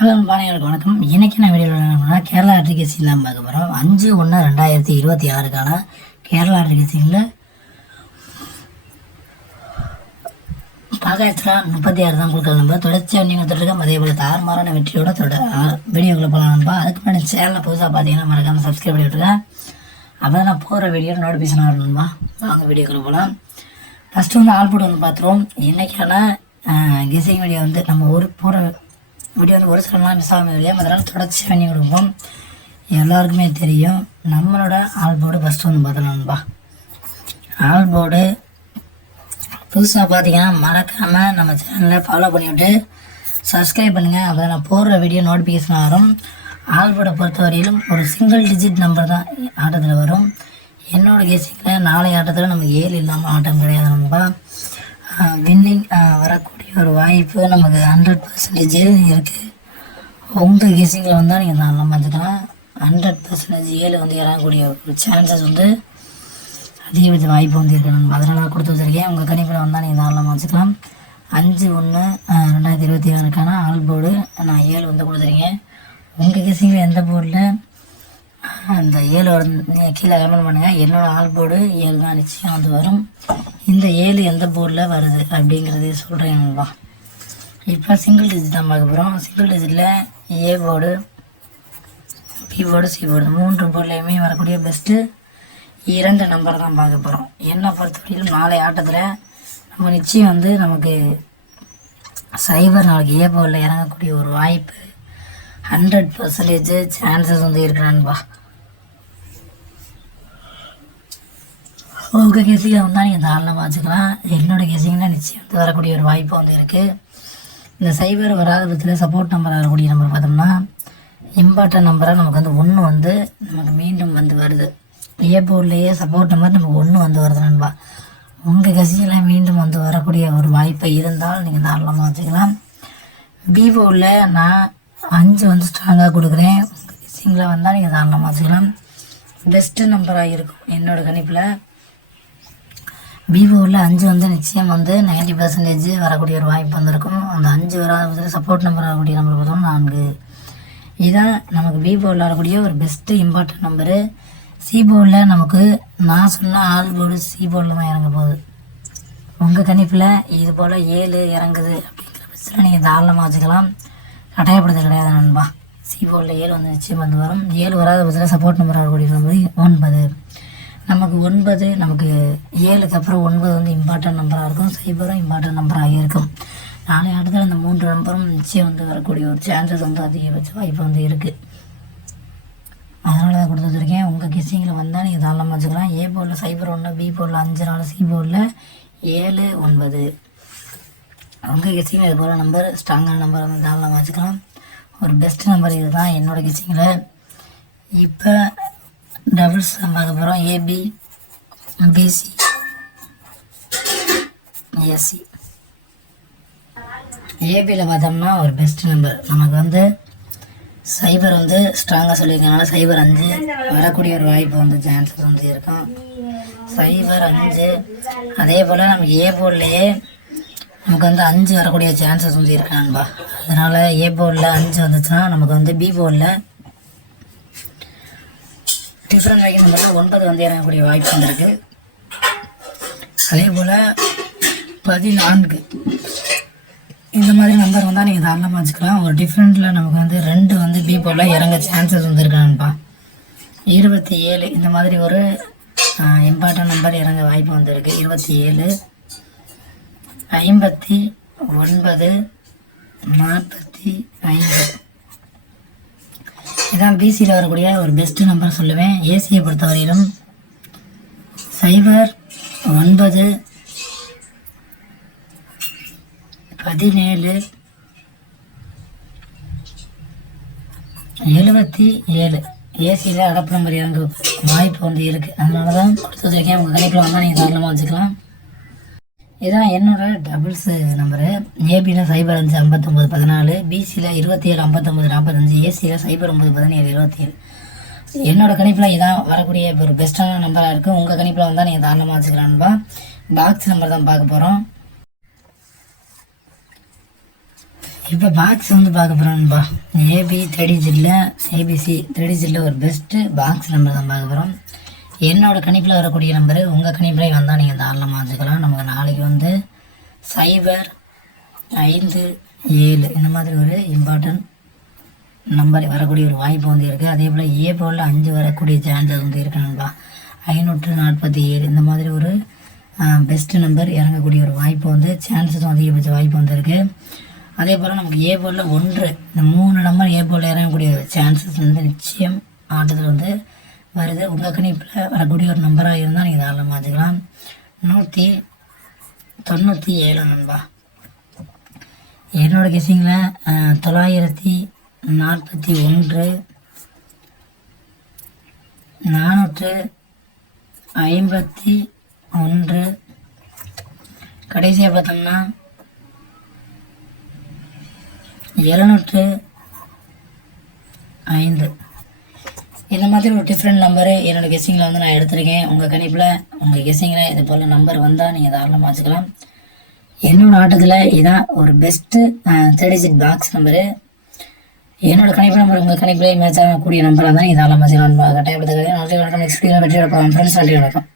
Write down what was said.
Hello பானைகளுக்கு வணக்கம். இன்றைக்கி நான் வீடியோவில் என்ன கேரளா அட்ரிகேஷன் தான் பார்க்க போகிறோம். 5/1/2026 கேரளா அட்ரிகேஷனில் பாகாயத்தில் 36 தான் கொடுக்கல நம்ப தொடர்ச்சியாக நீங்கள் கொடுத்துருக்கோம். அதே போல் தாறுமாறான வெற்றியோட வீடியோக்குள்ளே போகலாம் நம்ப. அதுக்கு முன்னாடி சேனலில் புதுசாக பார்த்தீங்கன்னா மறக்காமல் சப்ஸ்கிரைப் பண்ணி விட்டுருக்கேன். அப்போ தான் நான் போகிற வீடியோ நோட்டிஃபிகேஷன் வரணும்பா. வாங்க வீடியோக்குள்ளே போகலாம். ஃபஸ்ட்டு ஆல்போர்ட் பார்த்துருவோம். இன்றைக்கான கெஸிங் வீடியோ நம்ம போகிற வீடியோ ஒரு சில நாள் மிஸ் ஆகும் இல்லையா, அதனால் தொடர்ச்சி பண்ணி கொடுப்போம். எல்லாருக்குமே தெரியும் நம்மளோட ஆல்போர்டு ஃபஸ்ட்டு பார்த்தலாம்பா. ஆல்போர்டு புதுசாக பார்த்தீங்கன்னா மறக்காமல் நம்ம சேனலை ஃபாலோ பண்ணிவிட்டு சப்ஸ்கிரைப் பண்ணுங்கள். அப்போ தான் நான் போடுற வீடியோ நோட்டிஃபிகேஷன் வரும். ஆல்போர்டை பொறுத்தவரையிலும் ஒரு சிங்கிள் டிஜிட் நம்பர் தான் ஆட்டத்தில் வரும். என்னோடய கேசிங்கில் நாளை ஆட்டத்தில் நமக்கு 7 இல்லாமல் ஆட்டம் கிடையாது. நம்ம வின்னிங் வரக்கூடிய ஒரு வாய்ப்பு நமக்கு 100% இருக்குது. உங்கள் கெஸிங்கில் வந்தால் நீங்கள் நல்லா பார்த்துக்கலாம். 100% 7 இறங்கக்கூடிய ஒரு சான்சஸ் அதிகபட்ச வாய்ப்பு இருக்கணும். அதனால் கொடுத்து வச்சுருக்கேன். உங்கள் கணிப்பில் வந்தால் நீங்கள் தாராளமாக வச்சுக்கலாம். 5/1/2026 ஆல்போர்டு நான் 7 கொடுத்துருக்கேன். உங்கள் கெஸிங்கில் எந்த போர்டில் அந்த 7 கீழே கமெண்ட் பண்ணுங்கள். என்னோடய ஆல்போர்டு 7 தான் நிச்சயம் வரும். இந்த 7 எந்த போர்டில் வருது அப்படிங்கிறதே சொல்கிறேன்ப்பா. இப்போ சிங்கிள் டிஜிட் தான் பார்க்க போகிறோம். சிங்கிள் டிஜிட்டில் A board, B board, C board 3 போர்ட்லேயுமே வரக்கூடிய பெஸ்ட்டு 2 நம்பர் தான் பார்க்க போகிறோம். என்னை பொறுத்தவரையிலும் நாளை ஆட்டத்தில் நம்ம நிச்சயம் நமக்கு சைபர் நாளைக்கு ஏ போர்டில் இறங்கக்கூடிய ஒரு வாய்ப்பு 100% சான்சஸ் இருக்கிறான்பா. உங்கள் கெஸிங்கில் வந்தால் நீங்கள் தாராளமாக வச்சுக்கலாம். என்னோடய கெஸிங்கில் நிச்சயம் வரக்கூடிய ஒரு வாய்ப்பு இருக்குது. இந்த சைபர் வராத பட்சத்தில் சப்போர்ட் நம்பர் வரக்கூடிய நம்பர் பார்த்தோம்னா இம்பார்ட்டன்ட் நம்பராக நமக்கு 1 நமக்கு மீண்டும் வருது. ஏ போர்ட்லேயே சப்போர்ட் நம்பர் நமக்கு 1 வருது நண்பா. உங்கள் கெஸிங்கில் மீண்டும் வரக்கூடிய ஒரு வாய்ப்பை இருந்தால் நீங்கள் தாராளமாக வச்சுக்கலாம். பி போர்டில் நான் 5 ஸ்ட்ராங்காக கொடுக்குறேன். உங்கள் கெஸிங்கில் வந்தால் நீங்கள் தாராளமாக வச்சுக்கலாம். பெஸ்ட்டு நம்பராக இருக்கும் என்னோடய கணிப்பில். விவோவில் 5 நிச்சயம் 90% வரக்கூடிய ஒரு வாய்ப்பு இருக்கும். அந்த 5 வராத சப்போர்ட் நம்பர் வரக்கூடிய நம்பர் பார்த்தோம்னா 4. இதுதான் நமக்கு விவோவில் வரக்கூடிய ஒரு பெஸ்ட்டு இம்பார்ட்டன்ட் நம்பரு. சி போர்டில் நமக்கு நான் சொன்ன ஆல்போர்டு சி போர்டில் தான் இறங்க போகுது. உங்கள் கணிப்பில் இது போல் 7 இறங்குது அப்படிங்கிற பட்சத்தில் நீங்கள் தாராளமாக வச்சுக்கலாம். கட்டாயப்படுத்த கிடையாது நண்பா. சி போர்டில் 7 நிச்சயம் வரும். 7 வராத பட்சத்தில் சப்போர்ட் நம்பர் வரக்கூடிய நம்பர் 9. நமக்கு 9 நமக்கு 7க்கு அப்புறம் 9 இம்பார்ட்டன்ட் நம்பராக இருக்கும். சைபரும் இம்பார்ட்டன்ட் நம்பராக இருக்கும். நாளை ஆட்டத்தில் அந்த 3 நம்பரும் நிச்சயம் வரக்கூடிய ஒரு சான்சஸ் அதிகபட்ச வாய்ப்பு இருக்குது. அதனால தான் கொடுத்து வச்சுருக்கேன். உங்கள் கெஸிங்கில் வந்தால் நீங்கள் தாராளமாக வச்சுக்கலாம். ஏ போர்டில் சைபர் 1, பி போர்டில் 5, சி போர்டில் 7, 9. உங்கள் கெஸிங்கில் இது போல் நம்பர் ஸ்ட்ராங்கான நம்பர் தாராளமாக வச்சுக்கலாம். ஒரு பெஸ்ட் நம்பர் இது தான் என்னோடய கெஸிங்கில். இப்போ டபுள்ஸ் பார்க்க போகிறோம். AB, PC, SC. ஏபியில் பார்த்தோம்னா ஒரு பெஸ்ட் நம்பர் நமக்கு சைபர் ஸ்ட்ராங்காக சொல்லியிருக்கனால சைபர் 5 வரக்கூடிய ஒரு வாய்ப்பு சான்சஸ் இருக்கும். சைபர் 5. அதே போல் நமக்கு ஏ போர்ட்லேயே நமக்கு 5 வரக்கூடிய சான்சஸ் இருக்கான்பா. அதனால் ஏ போர்டில் 5 வந்துச்சுன்னா நமக்கு பி போர்டில் டிஃப்ரெண்ட் வைக்க நம்பரில் 9 இறங்கக்கூடிய வாய்ப்பு இருக்குது. அதே போல் 14 இந்த மாதிரி நம்பர் நீங்கள் தாராளமாக வச்சுக்கலாம். ஒரு டிஃப்ரெண்ட்டில் நமக்கு 2 பி போர்டில் இறங்க சான்சஸ் இருக்கானுப்பா. 27 இந்த மாதிரி ஒரு இம்பார்ட்டன்ட் நம்பர் இறங்க வாய்ப்பு இருக்குது. 27, 59, 45. இதான் பிசியில் வரக்கூடிய ஒரு பெஸ்ட்டு நம்பர் சொல்லுவேன். ஏசியை பொறுத்தவரையிலும் சைபர் 9, 17, 77 ஏசியில் அடப்பு நம்பர் இறங்க வாய்ப்பு இருக்குது. அதனால தான் கொடுத்து வச்சுருக்கேன். உங்கள் கணிப்பில் வந்தால் நீங்கள் தாராளமாக வச்சுக்கலாம். இதுதான் என்னோடய டபுள்ஸு நம்பரு. ஏபியில் சைபர் 5, 59, 14, பிசியில் 27, 59, 45, ஏசியில் சைபர் 9, 17, 27. என்னோடய கணிப்பில் இதான் வரக்கூடிய ஒரு பெஸ்ட்டான நம்பராக இருக்குது. உங்கள் கணிப்பில் வந்தால் நீங்கள் தாராளமாக வச்சுக்கலான்பா. பாக்ஸ் நம்பர் தான் பார்க்க போகிறோம். இப்போ பாக்ஸ் வந்து பார்க்க போகிறோம்ப்பா. ஏபி 30 ஏபிசி 30 ஒரு பெஸ்ட்டு பாக்ஸ் நம்பர் தான் பார்க்க போகிறோம். என்னோடய கணிப்பில் வரக்கூடிய நம்பரு உங்கள் கணிப்பில் வந்தால் நீங்கள் தாராளமாக வச்சுக்கலாம். நமக்கு நாளைக்கு வந்து 057 இந்த மாதிரி ஒரு இம்பார்ட்டன்ட் நம்பர் வரக்கூடிய ஒரு வாய்ப்பு வந்து இருக்குது. அதே போல் ஏ போல் 5 வரக்கூடிய சான்சஸ் வந்து இருக்கணும்பா. 547 இந்த மாதிரி ஒரு பெஸ்ட்டு நம்பர் இறங்கக்கூடிய ஒரு வாய்ப்பு வந்து சான்சஸ் அதிகபட்ச வாய்ப்பு வந்து இருக்குது. அதே போல் நமக்கு ஏ போலில் 1 இந்த 3 நம்பர் ஏ போலில் இறங்கக்கூடிய சான்சஸ் வந்து நிச்சயம் ஆட்டத்தில் வந்து வருது. உங்கள் கணிப்பில் வரக்கூடிய ஒரு நம்பராக இருந்தால் நீங்கள் தாராளமாக வச்சுக்கலாம். 197 நண்பா. என்னோடய கெஸிங்கில் 941 451 கடைசியாக பார்த்தோம்னா 705 இந்த மாதிரி ஒரு டிஃப்ரெண்ட் நம்பரு என்னோடய கெஸ்ஸிங்கில் வந்து நான் எடுத்திருக்கேன். உங்கள் கணிப்பில் உங்கள் கெஸ்ஸிங்கில் இது போல் நம்பர் வந்தால் நீங்கள் தாராளமாக வச்சுக்கலாம். என்னோடய ஆட்டத்தில் இதான் ஒரு பெஸ்ட்டு 36 பாக்ஸ் நம்பரு. என்னோடய கணிப்பு நம்பர் உங்கள் கணிப்பிலே மேட்ச் ஆகக்கூடிய நம்பராக தான் நீங்கள் தாராளமாக வச்சுக்கலாம். கட்டாயப்படுத்துகிறேன். நன்றி, வணக்கம். நெக்ஸ்ட் வீடியோவில் வெற்றியோட ஃப்ரெண்ட்ஸ். நன்றி, வணக்கம்.